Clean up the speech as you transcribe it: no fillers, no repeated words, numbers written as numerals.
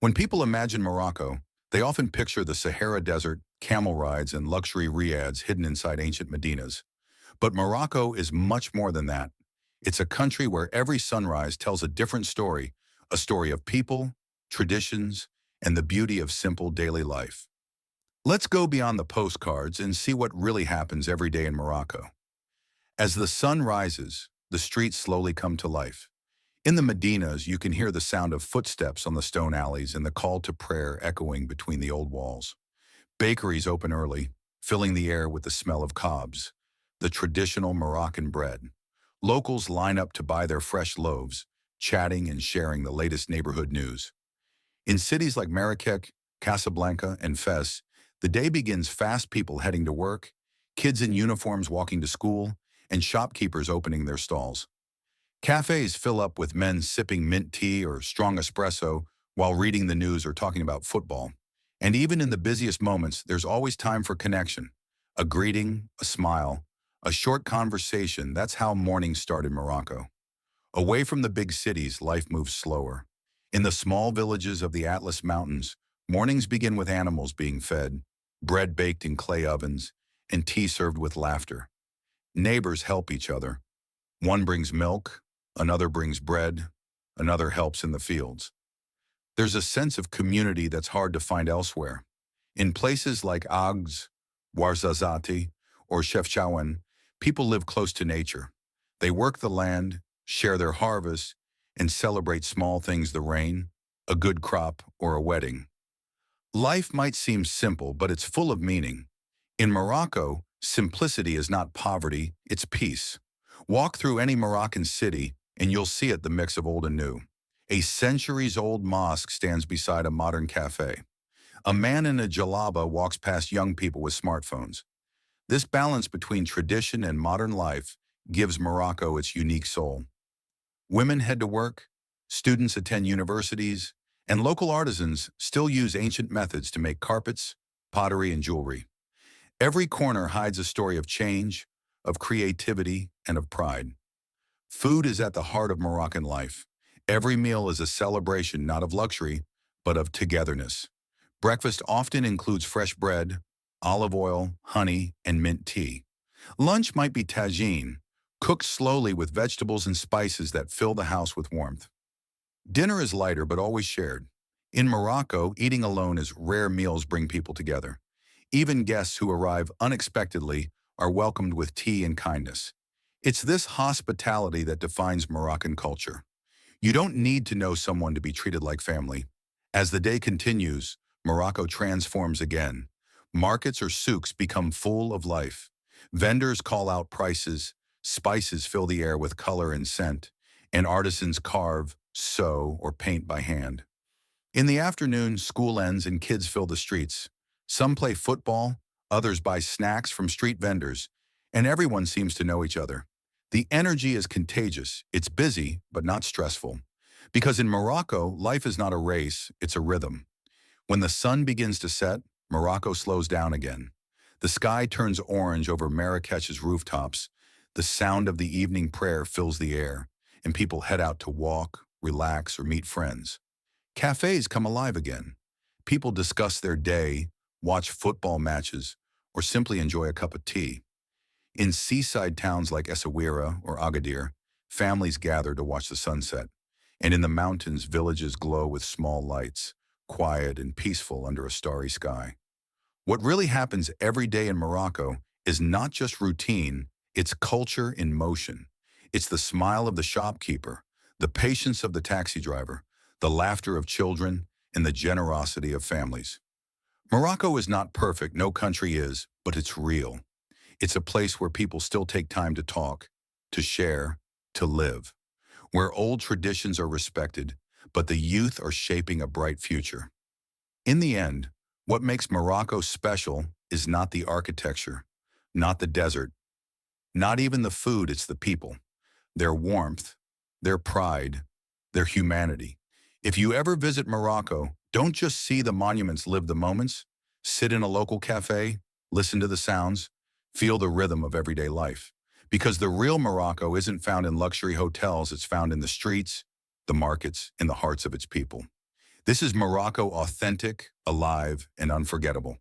When people imagine Morocco, they often picture the Sahara Desert, camel rides, and luxury riads hidden inside ancient Medinas. But Morocco is much more than that. It's a country where every sunrise tells a different story, a story of people, traditions, and the beauty of simple daily life. Let's go beyond the postcards and see what really happens every day in Morocco. As the sun rises, the streets slowly come to life. In the Medinas, you can hear the sound of footsteps on the stone alleys and the call to prayer echoing between the old walls. Bakeries open early, filling the air with the smell of cobs, the traditional Moroccan bread. Locals line up to buy their fresh loaves, chatting and sharing the latest neighborhood news. In cities like Marrakech, Casablanca, and Fez, the day begins fast, people heading to work, kids in uniforms walking to school, and shopkeepers opening their stalls. Cafes fill up with men sipping mint tea or strong espresso while reading the news or talking about football. And even in the busiest moments, there's always time for connection. A greeting, a smile, a short conversation. That's how mornings start in Morocco. Away from the big cities, life moves slower. In the small villages of the Atlas Mountains, mornings begin with animals being fed, bread baked in clay ovens, and tea served with laughter. Neighbors help each other. One brings milk, another brings bread, another helps in the fields. There's a sense of community that's hard to find elsewhere. In places like Agds, Ouarzazate, or Chefchaouen, people live close to nature. They work the land, share their harvests, and celebrate small things: the rain, a good crop, or a wedding. Life might seem simple, but it's full of meaning. In Morocco, simplicity is not poverty, it's peace. Walk through any Moroccan city, and you'll see it, the mix of old and new. A centuries-old mosque stands beside a modern cafe. A man in a jalaba walks past young people with smartphones. This balance between tradition and modern life gives Morocco its unique soul. Women head to work, students attend universities, and local artisans still use ancient methods to make carpets, pottery, and jewelry. Every corner hides a story of change, of creativity, and of pride. Food is at the heart of Moroccan life. Every meal is a celebration not of luxury, but of togetherness. Breakfast often includes fresh bread, olive oil, honey, and mint tea. Lunch might be tagine, cooked slowly with vegetables and spices that fill the house with warmth. Dinner is lighter but always shared. In Morocco, eating alone is rare. Meals bring people together. Even guests who arrive unexpectedly are welcomed with tea and kindness. It's this hospitality that defines Moroccan culture. You don't need to know someone to be treated like family. As the day continues, Morocco transforms again. Markets or souks become full of life. Vendors call out prices, spices fill the air with color and scent, and artisans carve, sew, or paint by hand. In the afternoon, school ends and kids fill the streets. Some play football, others buy snacks from street vendors, and everyone seems to know each other. The energy is contagious. It's busy, but not stressful. Because in Morocco, life is not a race, it's a rhythm. When the sun begins to set, Morocco slows down again. The sky turns orange over Marrakech's rooftops. The sound of the evening prayer fills the air, and people head out to walk, relax, or meet friends. Cafes come alive again. People discuss their day, watch football matches, or simply enjoy a cup of tea. In seaside towns like Essaouira or Agadir, families gather to watch the sunset. And in the mountains, villages glow with small lights, quiet and peaceful under a starry sky. What really happens every day in Morocco is not just routine, it's culture in motion. It's the smile of the shopkeeper, the patience of the taxi driver, the laughter of children, and the generosity of families. Morocco is not perfect, no country is, but it's real. It's a place where people still take time to talk, to share, to live. Where old traditions are respected, but the youth are shaping a bright future. In the end, what makes Morocco special is not the architecture, not the desert, not even the food, it's the people. Their warmth, their pride, their humanity. If you ever visit Morocco, don't just see the monuments, live the moments. Sit in a local cafe, listen to the sounds, feel the rhythm of everyday life. Because the real Morocco isn't found in luxury hotels, it's found in the streets, the markets, in the hearts of its people. This is Morocco authentic, alive, and unforgettable.